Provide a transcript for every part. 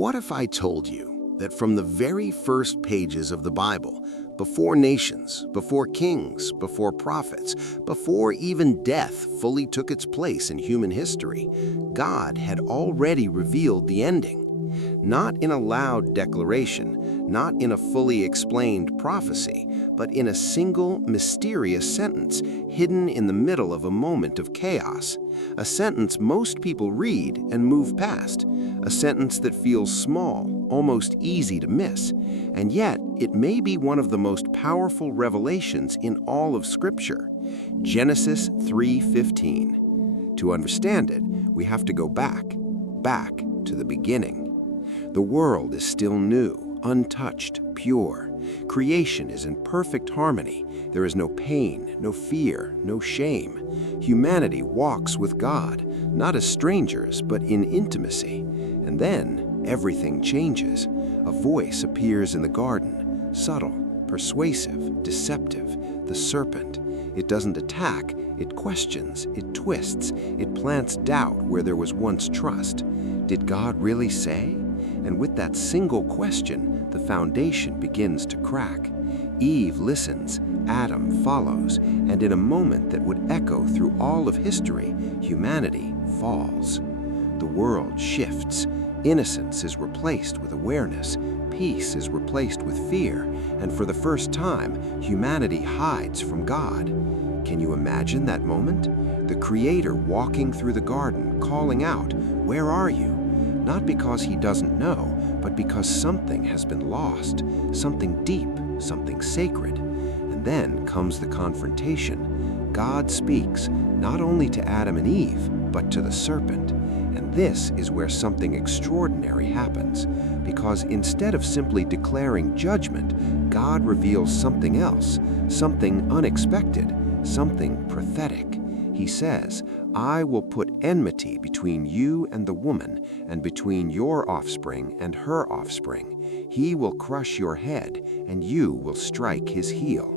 What if I told you that from the very first pages of the Bible, before nations, before kings, before prophets, before even death fully took its place in human history, God had already revealed the ending? Not in a loud declaration, not in a fully explained prophecy, but in a single mysterious sentence hidden in the middle of a moment of chaos. A sentence most people read and move past. A sentence that feels small, almost easy to miss. And yet, it may be one of the most powerful revelations in all of Scripture. Genesis 3:15. To understand it, we have to go back to the beginning. The world is still new, untouched, pure. Creation is in perfect harmony. There is no pain, no fear, no shame. Humanity walks with God, not as strangers, but in intimacy. And then everything changes. A voice appears in the garden, subtle, persuasive, deceptive, the serpent. It doesn't attack, it questions, it twists, it plants doubt where there was once trust. Did God really say? And with that single question, the foundation begins to crack. Eve listens, Adam follows, and in a moment that would echo through all of history, humanity falls. The world shifts. Innocence is replaced with awareness. Peace is replaced with fear. And for the first time, humanity hides from God. Can you imagine that moment? The Creator walking through the garden, calling out, "Where are you?" Not because he doesn't know, but because something has been lost, something deep, something sacred. And then comes the confrontation. God speaks not only to Adam and Eve, but to the serpent. And this is where something extraordinary happens, because instead of simply declaring judgment, God reveals something else, something unexpected, something prophetic. He says, "I will put enmity between you and the woman, and between your offspring and her offspring. He will crush your head, and you will strike his heel."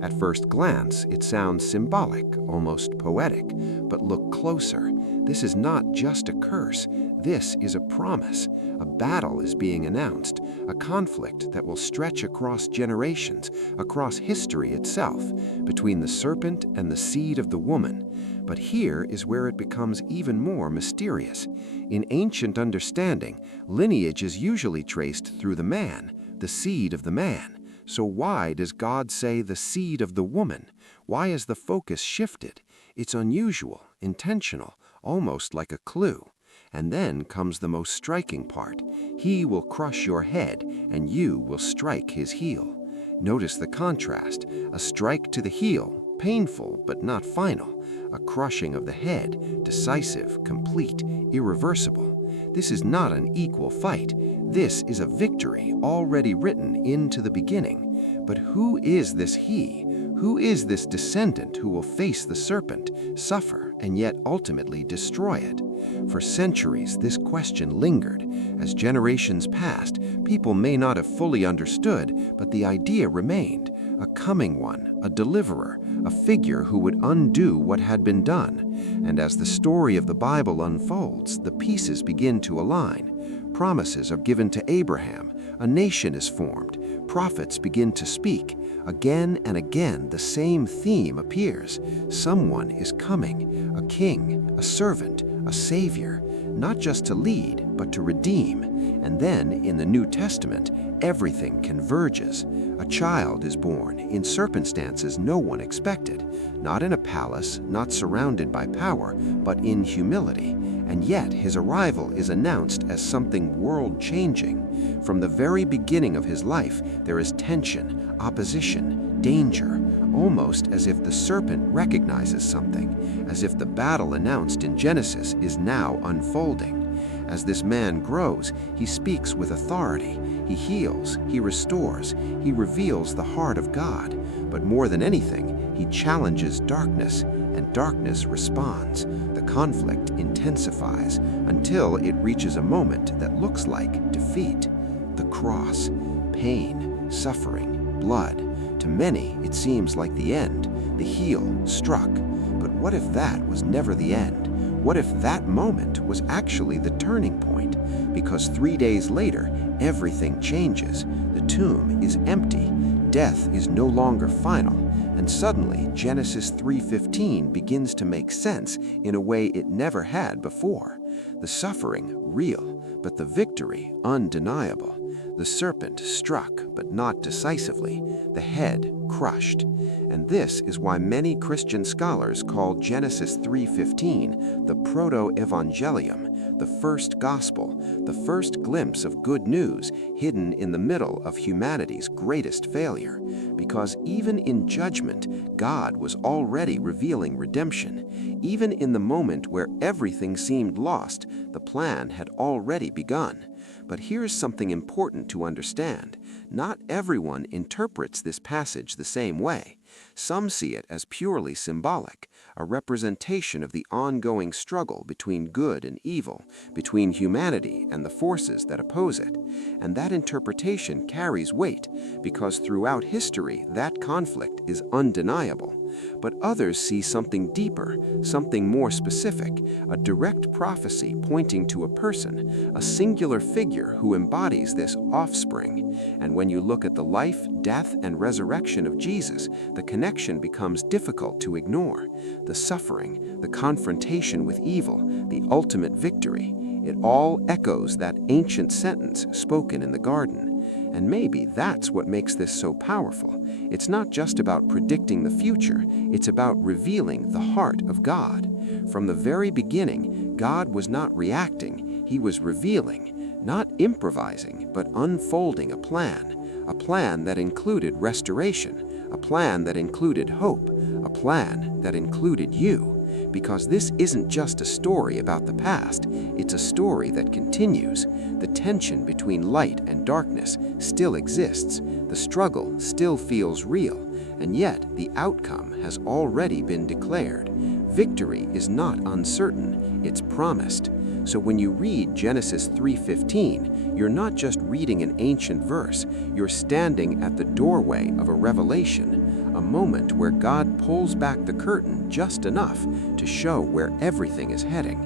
At first glance, it sounds symbolic, almost poetic, but look closer. This is not just a curse. This is a promise. A battle is being announced, a conflict that will stretch across generations, across history itself, between the serpent and the seed of the woman. But here is where it becomes even more mysterious. In ancient understanding, lineage is usually traced through the man, the seed of the man. So why does God say the seed of the woman? Why is the focus shifted? It's unusual, intentional, almost like a clue. And then comes the most striking part. He will crush your head, and you will strike his heel. Notice the contrast. A strike to the heel, painful but not final. A crushing of the head, decisive, complete, irreversible. This is not an equal fight. This is a victory already written into the beginning. But who is this he? Who is this descendant who will face the serpent, suffer, and yet ultimately destroy it? For centuries, this question lingered. As generations passed, people may not have fully understood, but the idea remained. A coming one, a deliverer, a figure who would undo what had been done. And as the story of the Bible unfolds, the pieces begin to align. Promises are given to Abraham, a nation is formed, prophets begin to speak. Again and again, the same theme appears. Someone is coming, a king, a servant, a savior, not just to lead, but to redeem. And then, in the New Testament, everything converges. A child is born in circumstances no one expected, not in a palace, not surrounded by power, but in humility. And yet his arrival is announced as something world-changing. From the very beginning of his life, there is tension, opposition, danger, almost as if the serpent recognizes something, as if the battle announced in Genesis is now unfolding. As this man grows, he speaks with authority. He heals, he restores, he reveals the heart of God. But more than anything, he challenges darkness, and darkness responds. The conflict intensifies until it reaches a moment that looks like defeat. The cross, pain, suffering, blood. To many, it seems like the end, the heel struck. But what if that was never the end? What if that moment was actually the turning point? Because 3 days later, everything changes. The tomb is empty. Death is no longer final. And suddenly, Genesis 3:15 begins to make sense in a way it never had before. The suffering, real, but the victory, undeniable. The serpent struck, but not decisively. The head crushed. And this is why many Christian scholars call Genesis 3:15 the proto-evangelium, the first gospel, the first glimpse of good news hidden in the middle of humanity's greatest failure. Because even in judgment, God was already revealing redemption. Even in the moment where everything seemed lost, the plan had already begun. But here's something important to understand. Not everyone interprets this passage the same way. Some see it as purely symbolic, a representation of the ongoing struggle between good and evil, between humanity and the forces that oppose it. And that interpretation carries weight, because throughout history that conflict is undeniable. But others see something deeper, something more specific, a direct prophecy pointing to a person, a singular figure who embodies this offspring. And when you look at the life, death, and resurrection of Jesus, the connection becomes difficult to ignore. The suffering, the confrontation with evil, the ultimate victory, it all echoes that ancient sentence spoken in the garden. And maybe that's what makes this so powerful. It's not just about predicting the future, it's about revealing the heart of God. From the very beginning, God was not reacting, he was revealing, not improvising, but unfolding a plan that included restoration, a plan that included hope, a plan that included you. Because this isn't just a story about the past, it's a story that continues. The tension between light and darkness still exists, the struggle still feels real, and yet the outcome has already been declared. Victory is not uncertain, it's promised. So when you read Genesis 3:15, you're not just reading an ancient verse, you're standing at the doorway of a revelation, a moment where God pulls back the curtain just enough to show where everything is heading.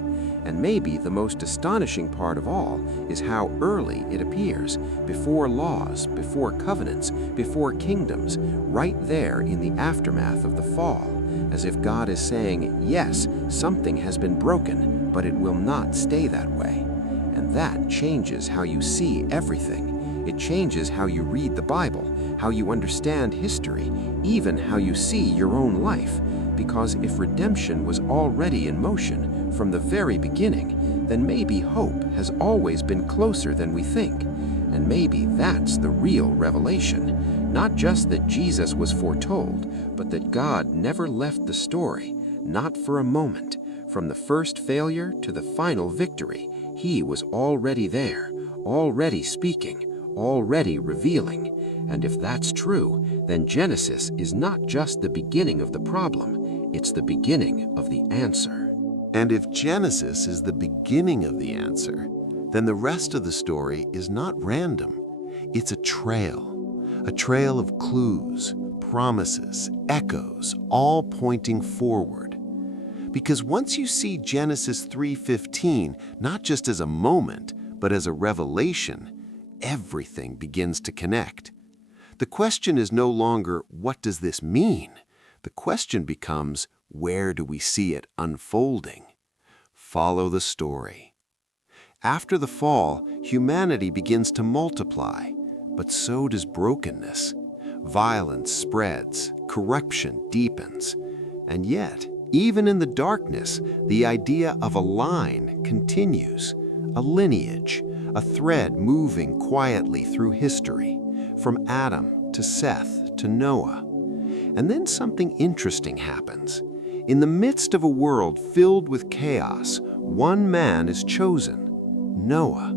And maybe the most astonishing part of all is how early it appears, before laws, before covenants, before kingdoms, right there in the aftermath of the fall. As if God is saying, yes, something has been broken, but it will not stay that way. And that changes how you see everything. It changes how you read the Bible, how you understand history, even how you see your own life. Because if redemption was already in motion from the very beginning, then maybe hope has always been closer than we think. And maybe that's the real revelation. Not just that Jesus was foretold, but that God never left the story, not for a moment. From the first failure to the final victory, he was already there, already speaking, already revealing. And if that's true, then Genesis is not just the beginning of the problem, it's the beginning of the answer. And if Genesis is the beginning of the answer, then the rest of the story is not random. It's a trail of clues, promises, echoes, all pointing forward. Because once you see Genesis 3:15 not just as a moment, but as a revelation, everything begins to connect. The question is no longer, what does this mean? The question becomes, where do we see it unfolding? Follow the story. After the fall, humanity begins to multiply, but so does brokenness. Violence spreads, corruption deepens, and yet, even in the darkness, the idea of a line continues, a lineage, a thread moving quietly through history, from Adam to Seth to Noah. And then something interesting happens. In the midst of a world filled with chaos, one man is chosen, Noah.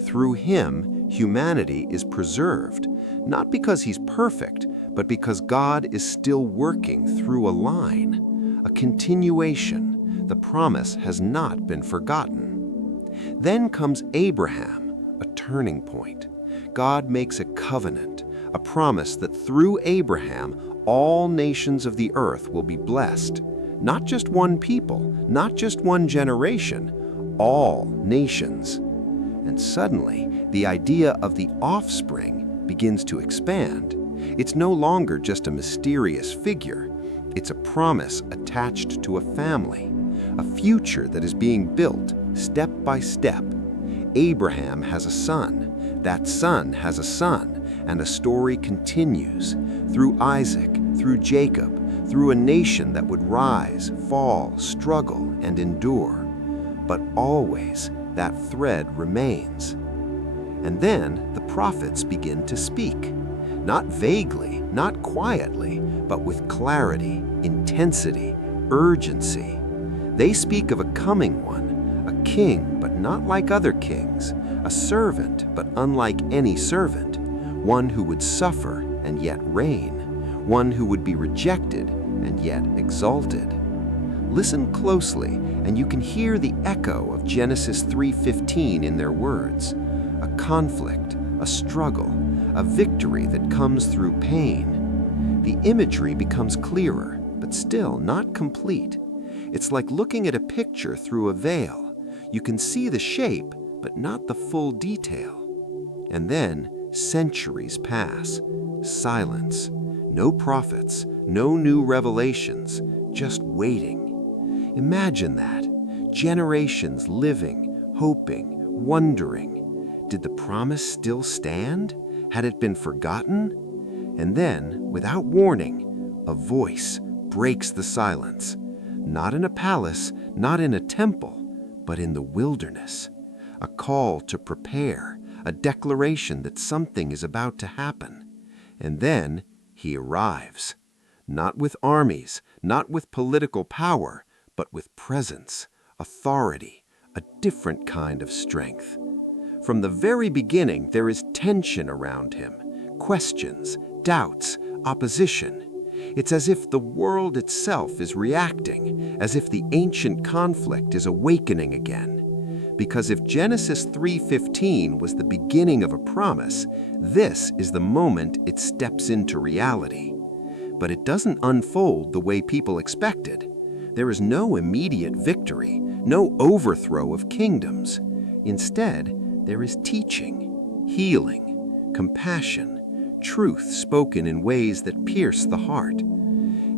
Through him, humanity is preserved, not because he's perfect, but because God is still working through a line, a continuation. The promise has not been forgotten. Then comes Abraham, a turning point. God makes a covenant, a promise that through Abraham, all nations of the earth will be blessed. Not just one people, not just one generation, all nations. And suddenly, the idea of the offspring begins to expand. It's no longer just a mysterious figure. It's a promise attached to a family, a future that is being built step by step. Abraham has a son, that son has a son, and a story continues through Isaac, through Jacob, through a nation that would rise, fall, struggle, and endure. But always that thread remains. And then the prophets begin to speak, not vaguely, not quietly, but with clarity, intensity, urgency. They speak of a coming one, a king but not like other kings, a servant but unlike any servant, one who would suffer and yet reign, one who would be rejected and yet exalted. Listen closely, and you can hear the echo of Genesis 3:15 in their words. A conflict, a struggle, a victory that comes through pain. The imagery becomes clearer, but still not complete. It's like looking at a picture through a veil. You can see the shape, but not the full detail. And then centuries pass. Silence. No prophets, no new revelations, just waiting. Imagine that. Generations living, hoping, wondering. Did the promise still stand? Had it been forgotten? And then, without warning, a voice breaks the silence. Not in a palace, not in a temple, but in the wilderness. A call to prepare, a declaration that something is about to happen. And then he arrives. Not with armies, not with political power, but with presence, authority, a different kind of strength. From the very beginning, there is tension around him, questions, doubts, opposition. It's as if the world itself is reacting, as if the ancient conflict is awakening again. Because if Genesis 3:15 was the beginning of a promise, this is the moment it steps into reality. But it doesn't unfold the way people expected. There is no immediate victory, no overthrow of kingdoms. Instead, there is teaching, healing, compassion, truth spoken in ways that pierce the heart.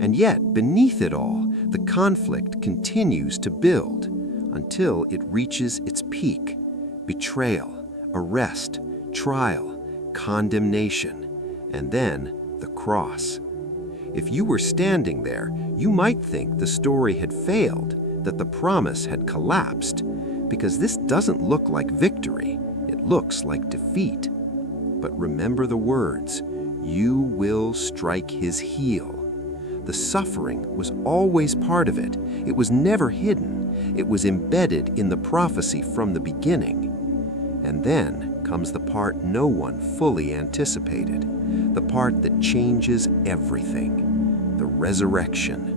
And yet, beneath it all, the conflict continues to build until it reaches its peak: betrayal, arrest, trial, condemnation, and then the cross. If you were standing there, you might think the story had failed, that the promise had collapsed, because this doesn't look like victory, it looks like defeat. But remember the words, "You will strike his heel." The suffering was always part of it. It was never hidden. It was embedded in the prophecy from the beginning. And then comes the part no one fully anticipated, the part that changes everything, the resurrection.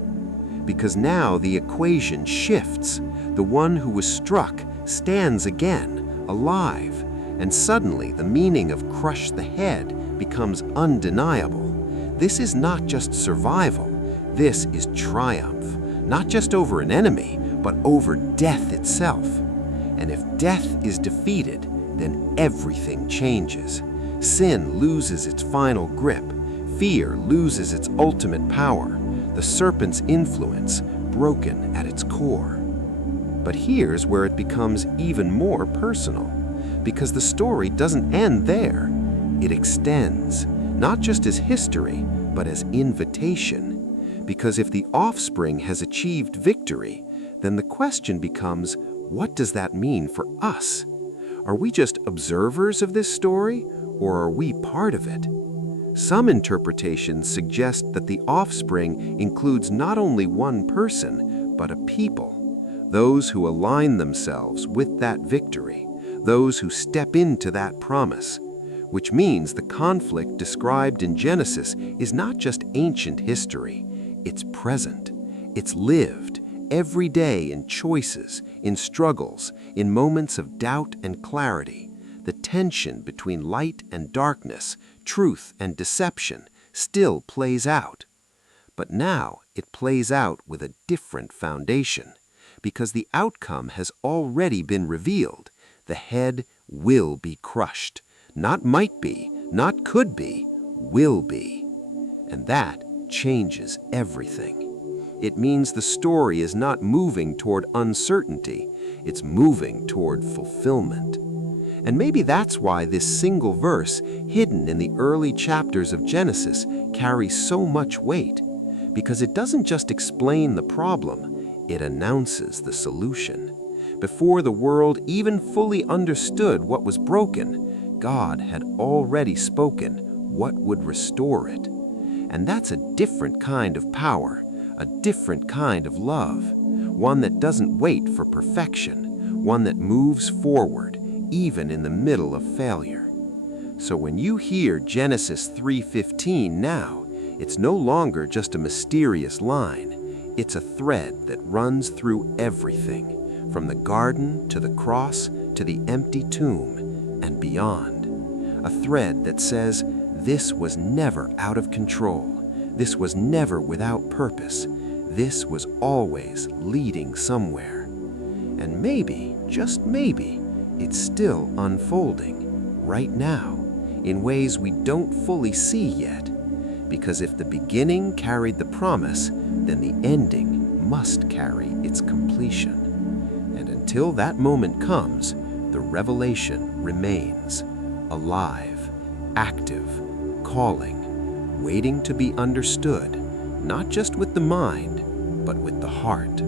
Because now the equation shifts. The one who was struck stands again, alive, and suddenly the meaning of crush the head becomes undeniable. This is not just survival, this is triumph, not just over an enemy, but over death itself. And if death is defeated, then everything changes. Sin loses its final grip, fear loses its ultimate power, the serpent's influence broken at its core. But here's where it becomes even more personal, because the story doesn't end there. It extends, not just as history, but as invitation. Because if the offspring has achieved victory, then the question becomes, what does that mean for us? Are we just observers of this story, or are we part of it? Some interpretations suggest that the offspring includes not only one person, but a people, those who align themselves with that victory, those who step into that promise, which means the conflict described in Genesis is not just ancient history, it's present, it's lived, every day in choices, in struggles, in moments of doubt and clarity. The tension between light and darkness, truth and deception, still plays out. But now it plays out with a different foundation, because the outcome has already been revealed. The head will be crushed. Not might be, not could be, will be. And that changes everything. It means the story is not moving toward uncertainty, it's moving toward fulfillment. And maybe that's why this single verse, hidden in the early chapters of Genesis, carries so much weight. Because it doesn't just explain the problem, it announces the solution. Before the world even fully understood what was broken, God had already spoken what would restore it. And that's a different kind of power, a different kind of love, one that doesn't wait for perfection, one that moves forward, even in the middle of failure. So when you hear Genesis 3:15 now, it's no longer just a mysterious line. It's a thread that runs through everything, from the garden to the cross to the empty tomb and beyond. A thread that says, this was never out of control. This was never without purpose. This was always leading somewhere. And maybe, just maybe, it's still unfolding right now in ways we don't fully see yet. Because if the beginning carried the promise, then the ending must carry its completion. And until that moment comes, the revelation remains alive, active, calling, waiting to be understood, not just with the mind, but with the heart.